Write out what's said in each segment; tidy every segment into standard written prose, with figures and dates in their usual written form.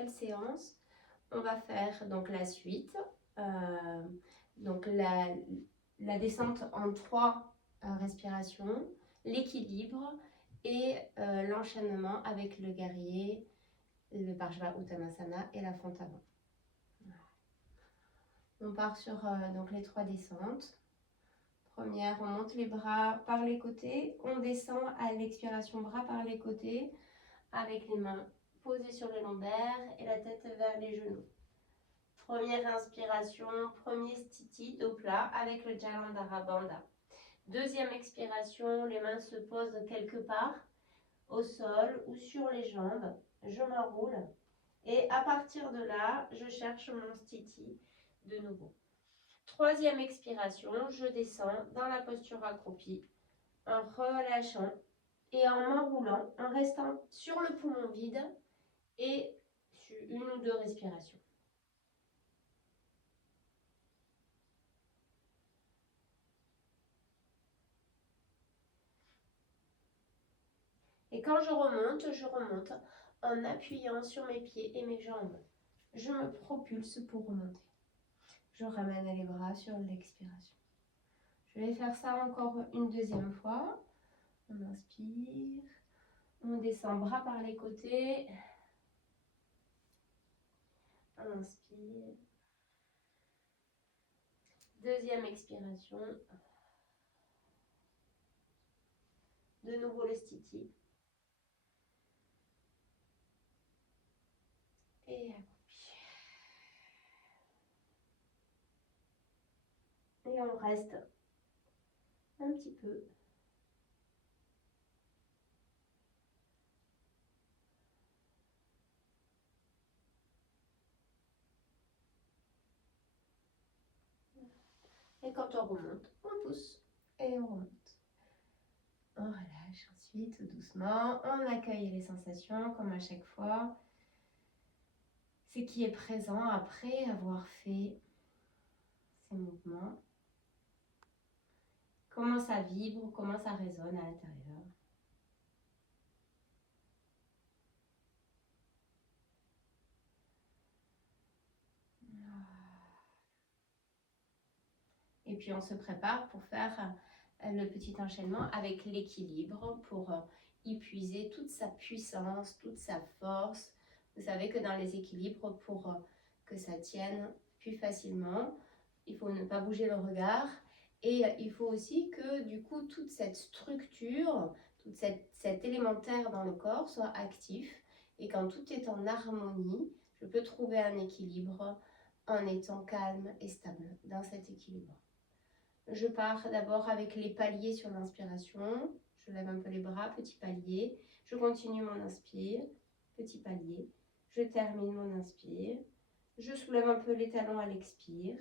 nouvelle séance, on va faire donc la suite, donc la descente en 3 respirations, l'équilibre et l'enchaînement avec le guerrier, le Parshva Uttanasana et la fente avant. On part sur donc les 3 descentes. Première, on monte les bras par les côtés, on descend à l'expiration, bras par les côtés, avec les mains posées sur les lombaires et la tête vers les genoux. Première inspiration, premier sthiti, dos plat avec le Jalandhara Bandha. Deuxième expiration, les mains se posent quelque part au sol ou sur les jambes. Je m'enroule et à partir de là, je cherche mon sthiti de nouveau. Troisième expiration, je descends dans la posture accroupie en relâchant et en m'enroulant, en restant sur le poumon vide et sur 1 ou 2 respirations. Et quand je remonte en appuyant sur mes pieds et mes jambes. Je me propulse pour remonter. Je ramène les bras sur l'expiration. Je vais faire ça encore une deuxième fois. On inspire. On descend bras par les côtés. On inspire. Deuxième expiration. De nouveau le sthiti. Et accroupi. Et on reste un petit peu. Et quand on remonte, on pousse et on remonte. On relâche ensuite tout doucement. On accueille les sensations comme à chaque fois. Ce qui est présent après avoir fait ces mouvements. Comment ça vibre, comment ça résonne à l'intérieur. Et puis on se prépare pour faire le petit enchaînement avec l'équilibre pour y puiser toute sa puissance, toute sa force. Vous savez que dans les équilibres, pour que ça tienne plus facilement, il faut ne pas bouger le regard. Et il faut aussi que du coup toute cette structure, tout cet élémentaire dans le corps soit actif. Et quand tout est en harmonie, je peux trouver un équilibre en étant calme et stable dans cet équilibre. Je pars d'abord avec les paliers sur l'inspiration. Je lève un peu les bras, petit palier. Je continue mon inspire, petit palier. Je termine mon inspire. Je soulève un peu les talons à l'expire.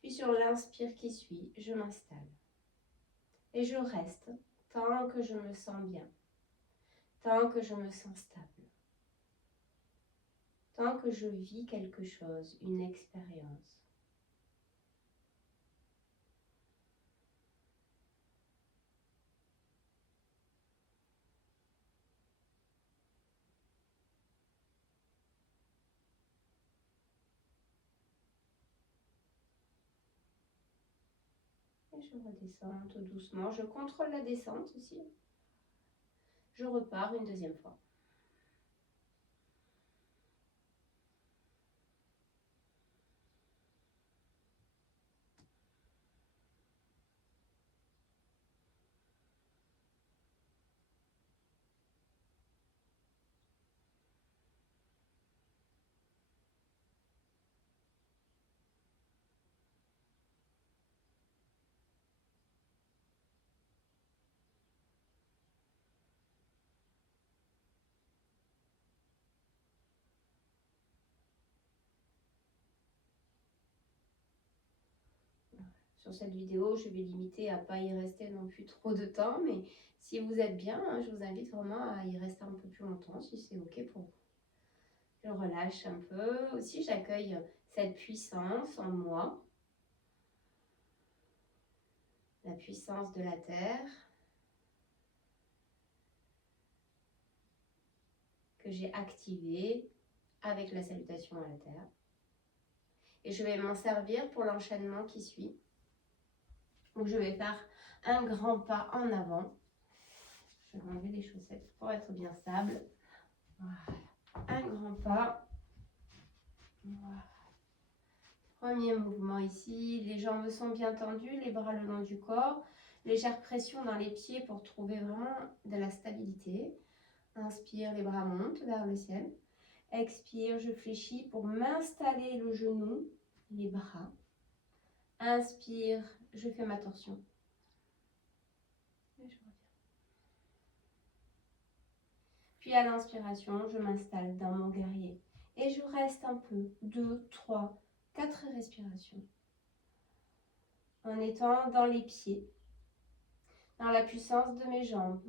Puis sur l'inspire qui suit, je m'installe. Et je reste tant que je me sens bien, tant que je me sens stable, tant que je vis quelque chose, une expérience. Et je redescends tout doucement. Je contrôle la descente aussi. Je repars une deuxième fois. Sur cette vidéo, je vais limiter à ne pas y rester non plus trop de temps, mais si vous êtes bien, je vous invite vraiment à y rester un peu plus longtemps, si c'est OK pour vous. Je relâche un peu. Aussi, j'accueille cette puissance en moi, la puissance de la terre, que j'ai activée avec la salutation à la terre. Et je vais m'en servir pour l'enchaînement qui suit. Donc je vais faire un grand pas en avant. Je vais enlever les chaussettes pour être bien stable. Voilà. Un grand pas. Voilà. Premier mouvement ici. Les jambes sont bien tendues, les bras le long du corps. Légère pression dans les pieds pour trouver vraiment de la stabilité. Inspire, les bras montent vers le ciel. Expire, je fléchis pour m'installer le genou, les bras. Inspire, je fais ma torsion. Et je reviens. Puis à l'inspiration, je m'installe dans mon guerrier. Et je reste un peu, 2, 3, 4 respirations. En étant dans les pieds, dans la puissance de mes jambes,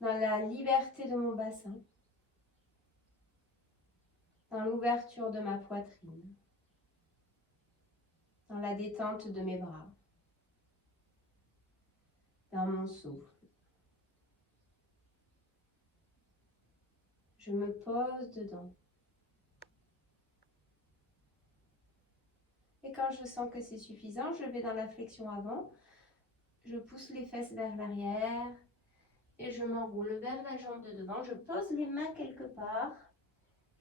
dans la liberté de mon bassin, dans l'ouverture de ma poitrine, dans la détente de mes bras, dans mon souffle. Je me pose dedans. Et quand je sens que c'est suffisant, je vais dans la flexion avant. Je pousse les fesses vers l'arrière et je m'enroule vers la jambe de devant. Je pose les mains quelque part.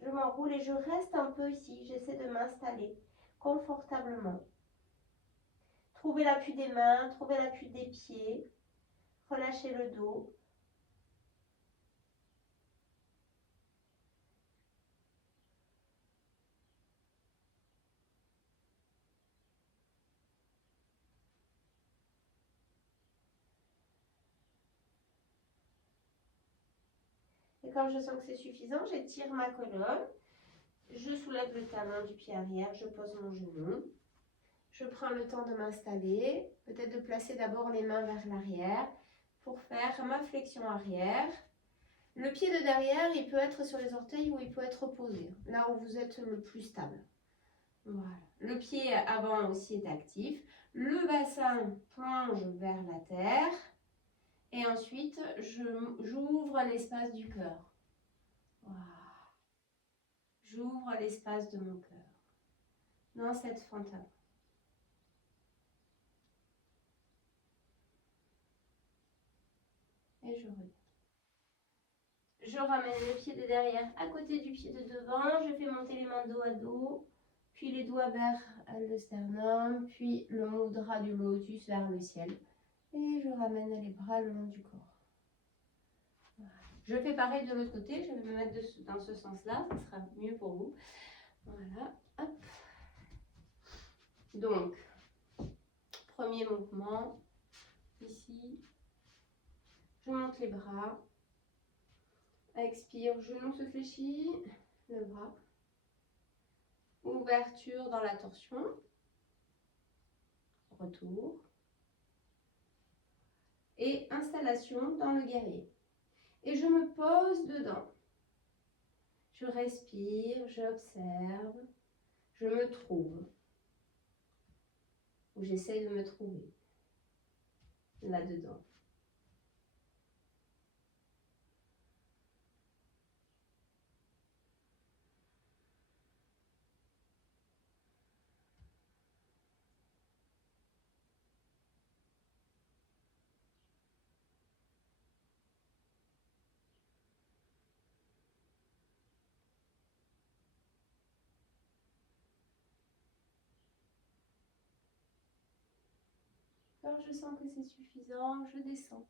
Je m'enroule et je reste un peu ici. J'essaie de m'installer confortablement. Trouvez l'appui des mains, trouvez l'appui des pieds. Relâchez le dos. Et quand je sens que c'est suffisant, j'étire ma colonne. Je soulève le talon du pied arrière, je pose mon genou. Je prends le temps de m'installer, peut-être de placer d'abord les mains vers l'arrière pour faire ma flexion arrière. Le pied de derrière, il peut être sur les orteils ou il peut être posé, là où vous êtes le plus stable. Voilà. Le pied avant aussi est actif. Le bassin plonge vers la terre. Et ensuite, j'ouvre l'espace du cœur. Voilà. J'ouvre l'espace de mon cœur dans cette fente avant. Et je reviens. Je ramène le pied de derrière à côté du pied de devant. Je fais monter les mains dos à dos. Puis les doigts vers le sternum. Puis le mudra du lotus vers le ciel. Et je ramène les bras le long du corps. Voilà. Je fais pareil de l'autre côté. Je vais me mettre dans ce sens-là. Ça sera mieux pour vous. Voilà. Hop. Donc, premier mouvement. Ici. Je monte les bras. Expire, genou se fléchit, le bras. Ouverture dans la torsion. Retour. Et installation dans le guerrier. Et je me pose dedans. Je respire, j'observe, je me trouve. Ou j'essaie de me trouver là-dedans. Quand je sens que c'est suffisant, je descends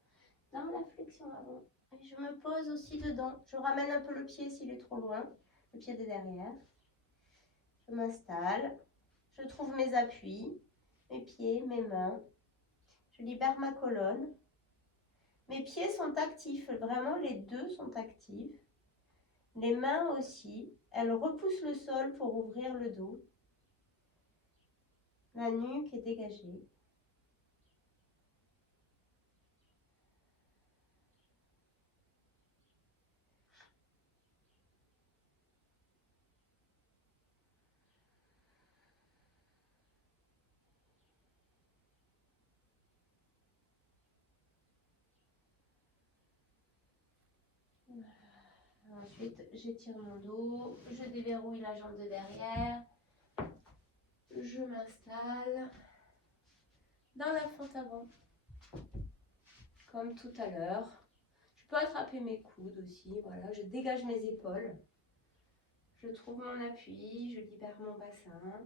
dans la flexion avant. Et je me pose aussi dedans. Je ramène un peu le pied s'il est trop loin, le pied de derrière. Je m'installe. Je trouve mes appuis, mes pieds, mes mains. Je libère ma colonne. Mes pieds sont actifs, vraiment les deux sont actifs. Les mains aussi, elles repoussent le sol pour ouvrir le dos. La nuque est dégagée. Ensuite, j'étire mon dos, je déverrouille la jambe de derrière, je m'installe dans la fente avant, comme tout à l'heure. Je peux attraper mes coudes aussi, voilà, je dégage mes épaules, je trouve mon appui, je libère mon bassin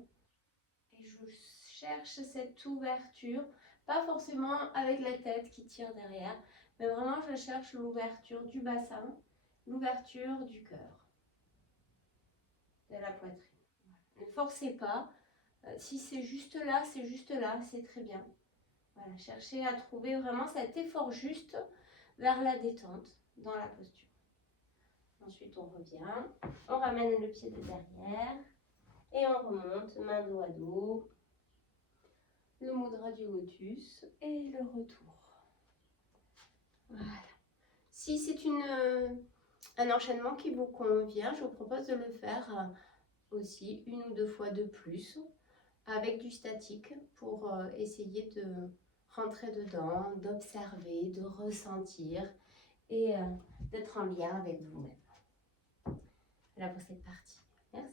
et je cherche cette ouverture, pas forcément avec la tête qui tire derrière, mais vraiment je cherche l'ouverture du bassin, l'ouverture du cœur, de la poitrine. Ne forcez pas, si c'est juste là, c'est très bien. Voilà, cherchez à trouver vraiment cet effort juste vers la détente dans la posture. Ensuite, on revient, on ramène le pied de derrière et on remonte, main dos à dos, le mudra du lotus et le retour. Voilà. Si c'est un enchaînement qui vous convient, je vous propose de le faire aussi 1 ou 2 fois de plus avec du statique pour essayer de rentrer dedans, d'observer, de ressentir et d'être en lien avec vous-même. Voilà pour cette partie. Merci.